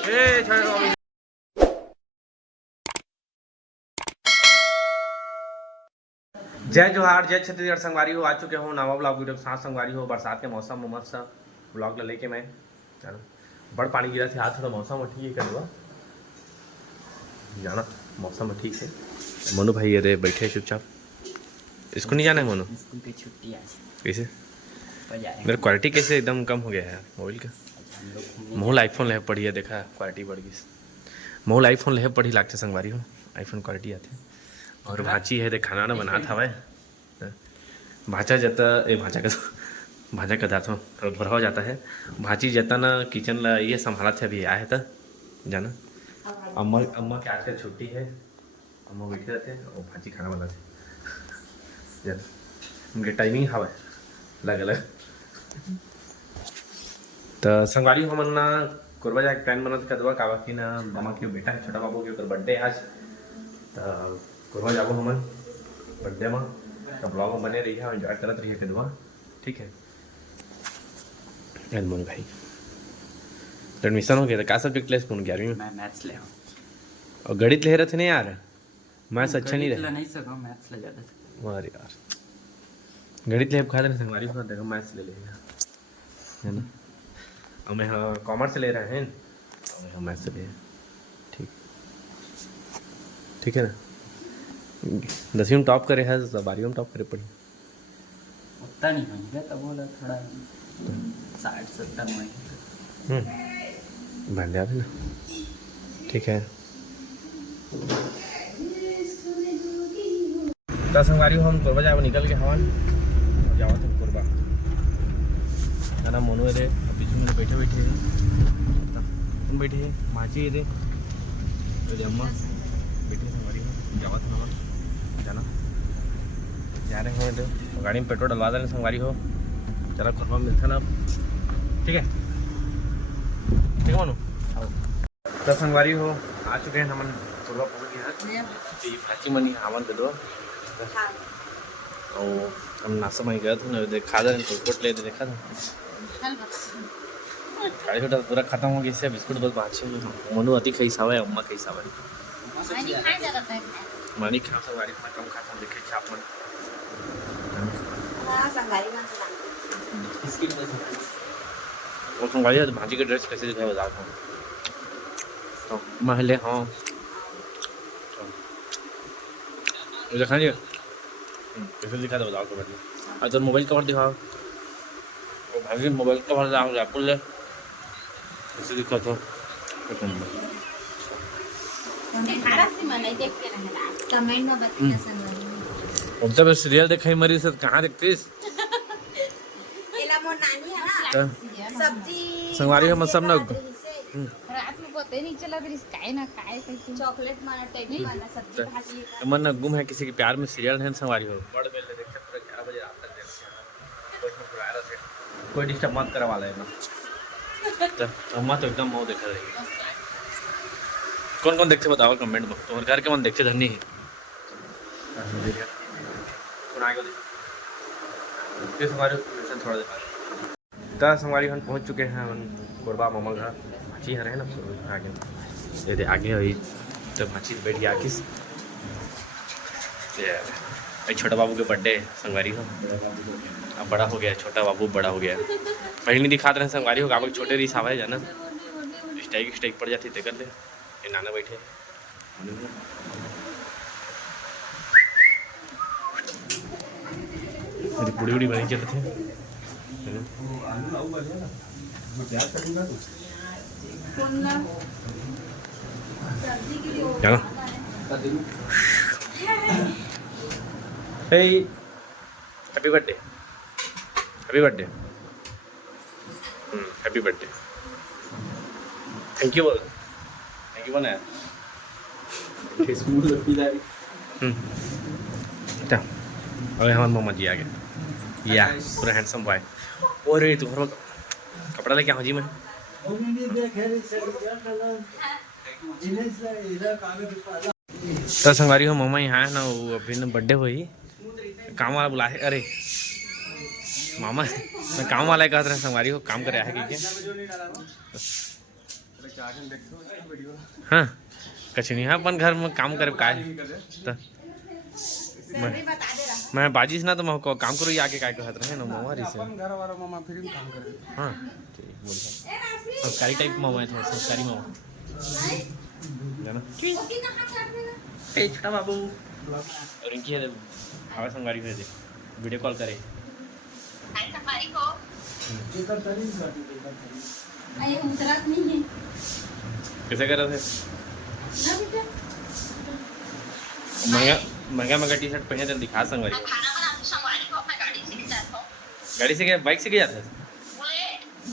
जय जोहार जय छत्तीसगढ़ संगवारी हो। आ चुके हो नवा ब्लॉग वीडियो के साथ संगवारी हो। बरसात के मौसम में मस्त ब्लॉग लेके मैं बड़ पानी गिरा थे। आज थोड़ा मौसम ठीक है कर जाना मौसम ठीक है। मनु भाई अरे बैठे चुपचाप। इसको नहीं जाना है मनु? स्कूल की छुट्टी आज कैसे मेरा क्वालिटी कैसे एकदम कम हो गया है मोबाइल का। मोहल आईफोन ले पड़ी है, देखा क्वालिटी बढ़ गई। मोहल आईफोन ले पड़ी लागते संगवारी हो। आईफोन क्वालिटी आते और भाची है देख खाना ना बना था भाई भाचा जाता ए भाचा का भाजा का दाता थोड़ा भरा हो जाता है। भाची जाता ना किचन ला ये संभाला थे अभी आए था जाना। अम्मा अम्मा के आजकल छुट्टी है। अम्मा बैठे रहते और भाजी खाना बनाते जाना। उनके टाइमिंग हवा अलग अलग। तो संगवारी हमन ना कोरबा जाके प्लान बनत कदवा कावा कि ना मामा के बेटा है छोटा बाबू के बर्थडे आज। तो कोरबा जाबो हमन बर्थडे में। तो ब्लॉग में बने रही है एंजॉय करत रही है कदवा ठीक है। अनमोल भाई एडमिशन हो गया था। का सब्जेक्ट ले फोन 11वीं में? मैं मैथ्स ले और गणित ले रहे थे नहीं यार? मैथ्स अच्छा नहीं रहा। नहीं सका मैथ्स ले जाता था। अरे यार गणित ले खा रहे थे हमारी बात देखो मैथ्स ले लेगा है ना। और मैं हाँ कॉमर्स ले रहे हैं और हम मैथ्स ले ठीक ठीक है ना। 10वीं में टॉप करे है तो 12वीं में टॉप करे पड़ी उतना नहीं होगा तब बोला थोड़ा 60-70 में बन जाते ना ठीक है। तो संगवारी हम कोरबा जाब निकल के हवन जावा थे कोरबा ना मोनू है बीच में बैठे बैठे तुम बैठे हैं माची है अम्मा बैठे संगवारी हम जावा था हवन जाना जा रहे हैं तो गाड़ी में पेट्रोल डलवा देना संगवारी हो। चलो कोरबा मिलता ना ठीक है ठीक है मनु। तो संगवारी हो आ चुके हैं हमन कोरबा पहुँच गया है। भाची मनी हवन कर दो और हम नाश्ता में गए थे ना खा रहे बिस्कुट ले देखा था गाड़ी छोटा पूरा खत्म हो गया। बिस्कुट बस बात मनु अति खाई सावा है अम्मा खाई सावा मानी खा सब गाड़ी में कम खाता देखे छाप मन वो संगवारी भाजी का ड्रेस कैसे दिखाई बता तो महले हाँ देखा नहीं कैसे दिखा दो बताओ तो भाई। और तो मोबाइल कवर दिखाओ और भाई मोबाइल कवर लाओ एप्पल ले कैसे दिखा तो अब जब सीरियल देखा मरी से कहाँ देखतीस संगवारी हम सब ना रात में पता ही नहीं चला काय ना काय कैसे चॉकलेट माना टेडी माना सब्जी भाजी मन ना गुम है किसी के प्यार में सीरियल है संगवारी हो बड़ बेल देखे पूरा 11 बजे रात तक देखते हैं कोई डिस्टर्ब मत करवा ले ना। तो अम्मा तो एकदम मौ देख रही है। कौन कौन देखते बताओ कमेंट में तुम्हारे घर के मन देखते धरनी है थोड़ा देखा। तो संगवारी हम पहुँच चुके हैं कोरबा मामा घर भाची है ना आगे ये आगे हुई तो भाची बैठ गया किस छोटा बाबू के बर्थडे संगवारी हो। अब बड़ा हो गया छोटा बाबू बड़ा हो गया। पहले नहीं दिखाते रहे संगवारी हो आप छोटे रही सावा है जाना स्टाइक पड़ जाती ते कर ले ये नाना बैठे मेरी पूड़ी उड़ी बनी चलते थे जाना happy birthday happy birthday happy birthday thank you बोल अरे हमारे मामा जी आ गए या पूरा हैंडसम बॉय। और तुम्हारा कपड़ा लेके आओ जी मैं तो संगवारी हो मामा यहाँ है ना वो अभी ना बर्थडे हुई काम वाला बुला है। अरे मामा मैं काम वाला कहते रहे संगवारी हो काम करे है क्या हाँ कछ नहीं, हाँ अपन घर में काम करे काय तो मैं बाजिश ना तो मैं काम करो आगे काय कहत रहे ना मोहरी से घर वाला मामा फिर काम करे। हाँ ठीक बोलिए संस्कारी टाइप मामा है, थोड़ा संस्कारी मामा जाना ए छोटा बाबू और इनकी है आवाज संस्कारी भेज दे, वीडियो कॉल करे कैसे कर रहे थे? महंगा महंगा महंगा टी शर्ट पहने थे दिखा संगवारी गाड़ी से क्या बाइक से क्या जाता है?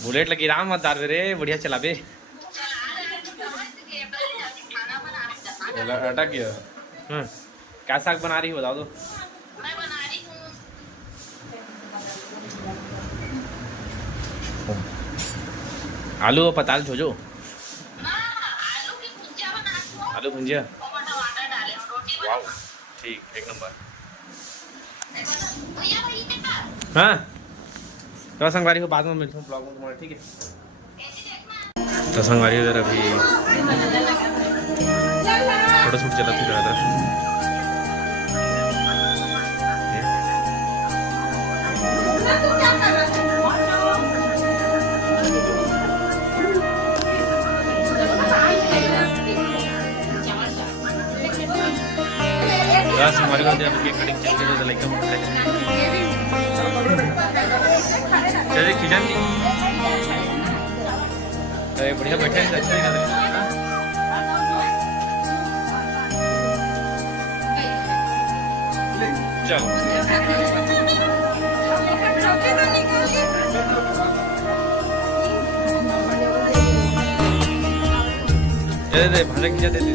बुलेट लगी राम मत दार रे बढ़िया चला बे अटक गया। क्या साग बना रही हो बताओ तो? आलू और पताल छोजो आलू भुंजिया वाव ठीक एक नंबर। हाँ तो संगवारी को बाद में मिलता हूँ ब्लॉग में तुम्हारे, ठीक है? तो संगवारी उधर अभी फोटो शूट चला फिर रहा बस हमारे को जब केक कटिंग चल रही है तो लाइक कम चलिए खिजान जी अरे बढ़िया बैठे हैं अच्छा लग रहा है। चलो दे दे भाड़ा खींचा दे दे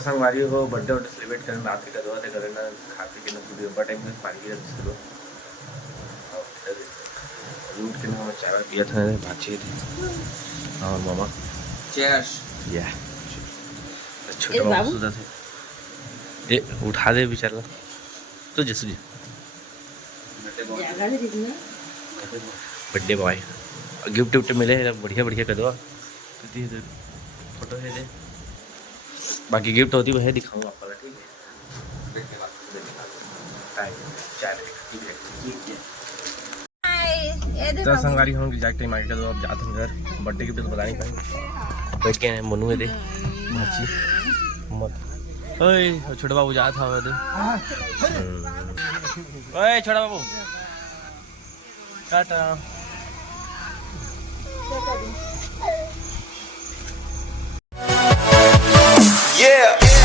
संगवारी हो बर्थडे वर्डे सेलिब्रेट करने रात के कदवा थे करेना खा पी के ना पूरी बट टाइम में पानी की चलो रूट के ना चाय पिया था बातचीत और मामा चेयर्स या छोटा बाबू सुधा थे ए उठा दे बेचारा तुझे सुझे बर्थडे बॉय गिफ्ट विफ्ट मिले बढ़िया बढ़िया कदवा फोटो है दे बाकी गिफ्ट होती है दिखाऊंगा आपको, ठीक है? तो संगवारी हम एग्जैक्ट टाइम आगे तो अब जाते हैं घर बर्थडे गिफ्ट तो बता नहीं पाए बैठ के मनु दे भाची मत ओए छोटा बाबू जा था दे ओए छोटा बाबू टाटा Yeah.